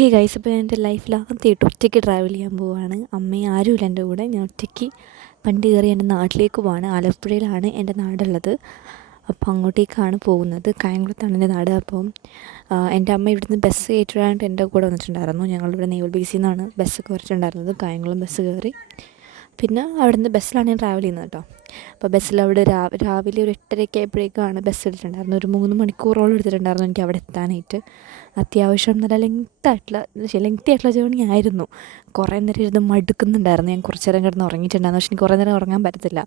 Hey guys, അപ്പോൾ ഞാൻ എൻ്റെ ലൈഫിൽ ആദ്യമായിട്ട് ഒറ്റയ്ക്ക് ട്രാവൽ ചെയ്യാൻ പോവുകയാണ്. അമ്മയും ആരുമില്ല എൻ്റെ കൂടെ. ഞാൻ ഒറ്റയ്ക്ക് വണ്ടി കയറി എൻ്റെ നാട്ടിലേക്ക് പോവാണ്. ആലപ്പുഴയിലാണ് എൻ്റെ നാടുള്ളത്. അപ്പോൾ അങ്ങോട്ടേക്കാണ് പോകുന്നത്. കായംകുളത്താണ് എൻ്റെ നാട്. അപ്പം എൻ്റെ അമ്മ ഇവിടുന്ന് ബസ് കയറ്റിടാനായിട്ട് എൻ്റെ കൂടെ വന്നിട്ടുണ്ടായിരുന്നു. ഞങ്ങളിവിടെ നേവൽ ബേസിൽ നിന്നാണ് ബസ്സൊക്കെ വരച്ചിട്ടുണ്ടായിരുന്നത്. കായംകുളം ബസ് കയറി പിന്നെ അവിടുന്ന് ബസ്സിലാണ് ഞാൻ ട്രാവൽ ചെയ്യുന്നത് കേട്ടോ. അപ്പോൾ ബസ്സിൽ അവിടെ രാവിലെ ഒരു 8:30 ആയപ്പോഴേക്കാണ് ബസ് എടുത്തിട്ടുണ്ടായിരുന്നത്. ഒരു 3 മണിക്കൂറോളം എടുത്തിട്ടുണ്ടായിരുന്നു എനിക്ക് അവിടെ എത്താനായിട്ട്. അത്യാവശ്യം നല്ല ലെങ്തി ആയിട്ടുള്ള ജേർണി ആയിരുന്നു. കുറേ നേരം ഇരുന്ന് മടുക്കുന്നുണ്ടായിരുന്നു. ഞാൻ കുറച്ച് നേരം കിടന്ന് ഉറങ്ങിയിട്ടുണ്ടായിരുന്നു. പക്ഷേ എനിക്ക് കുറേ നേരം ഉറങ്ങാൻ പറ്റത്തില്ല.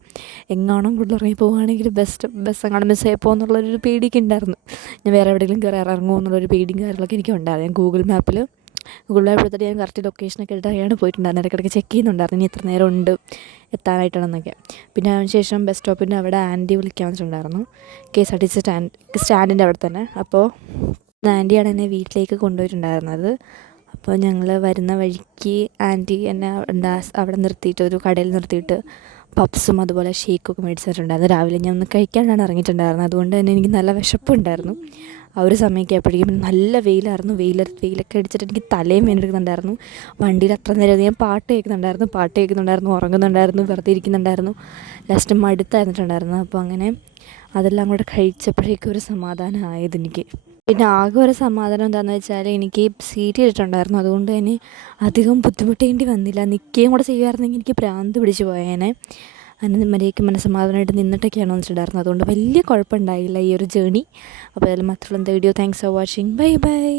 എങ്ങാനും കൂടുതൽ ഉറങ്ങി പോവുകയാണെങ്കിൽ ബസ് എങ്ങാനും മിസ്സായി പോകുമെന്നുള്ളൊരു പേടിയൊക്കെ ഉണ്ടായിരുന്നു. ഞാൻ വേറെ എവിടെയെങ്കിലും കയറി ഇറങ്ങുമോ എന്നുള്ളൊരു പേടിയും കാര്യങ്ങളൊക്കെ എനിക്ക് ഉണ്ടായിരുന്നു. ഞാൻ ഗൂഗിൾ മാപ്പ് എടുത്തിട്ട് ഞാൻ കറക്റ്റ് ലൊക്കേഷനൊക്കെ ഇട്ടിട്ടാണ് പോയിട്ടുണ്ടായിരുന്നു. ഇടയ്ക്കിടയ്ക്ക് ചെക്ക് ചെയ്യുന്നുണ്ടായിരുന്നു ഇനി എത്ര നേരം ഉണ്ട് എത്താനായിട്ടാണെന്നൊക്കെ. പിന്നെ അതിന് ശേഷം ബസ് സ്റ്റോപ്പിൻ്റെ അവിടെ ആൻറ്റി വിളിക്കാൻ വെച്ചിട്ടുണ്ടായിരുന്നു. KSRTC സ്റ്റാൻഡിൻ്റെ അവിടെ തന്നെ. അപ്പോൾ ആൻറ്റിയാണ് എന്നെ വീട്ടിലേക്ക് കൊണ്ടുപോയിട്ടുണ്ടായിരുന്നത്. അപ്പോൾ ഞങ്ങൾ വരുന്ന വഴിക്ക് ആൻറ്റി എന്നെ അവിടെ നിർത്തിയിട്ട് ഒരു കടയിൽ നിർത്തിയിട്ട് പപ്സും അതുപോലെ ഷേക്കൊക്കെ മേടിച്ചിട്ടുണ്ടായിരുന്നു. രാവിലെ ഞാൻ ഒന്ന് കഴിക്കാനാണ് ഇറങ്ങിയിട്ടുണ്ടായിരുന്നത്. അതുകൊണ്ട് തന്നെ എനിക്ക് നല്ല വിശപ്പുണ്ടായിരുന്നു. ആ ഒരു സമയമൊക്കെ ആയപ്പോഴേക്കും നല്ല വെയിലായിരുന്നു. വെയിലൊക്കെ അടിച്ചിട്ട് എനിക്ക് തലയും വേദനിക്കുന്നുണ്ടായിരുന്നു. വണ്ടിയിൽ അത്ര നേരം ഞാൻ പാട്ട് കേൾക്കുന്നുണ്ടായിരുന്നു, ഉറങ്ങുന്നുണ്ടായിരുന്നു, വെറുതെ ഇരിക്കുന്നുണ്ടായിരുന്നു. ലാസ്റ്റ് മടുത്തായിരുന്നിട്ടുണ്ടായിരുന്നു. അപ്പോൾ അങ്ങനെ അതെല്ലാം കൂടെ കഴിച്ചപ്പോഴേക്കും ഒരു സമാധാനമായത് എനിക്ക്. പിന്നെ ആകെ ഒരു സമാധാനം എന്താണെന്ന് വെച്ചാൽ എനിക്ക് സീറ്റ് ഇട്ടിട്ടുണ്ടായിരുന്നു. അതുകൊണ്ട് തന്നെ അധികം ബുദ്ധിമുട്ടേണ്ടി വന്നില്ല. നിൽക്കുകയും കൂടെ ചെയ്യുമായിരുന്നെങ്കിൽ എനിക്ക് ഭ്രാന്ത് പിടിച്ച് പോയേനെ. അതിന് മര്യാദയ്ക്ക് മനസ്സമാധാനമായിട്ട് നിന്നിട്ടൊക്കെയാണ് വന്നിട്ടുണ്ടായിരുന്നത്. അതുകൊണ്ട് വലിയ കുഴപ്പമുണ്ടായില്ല ഈ ഒരു ജേണി. അപ്പോൾ അതിൽ മാത്രമുള്ള video. Thanks for watching. Bye bye.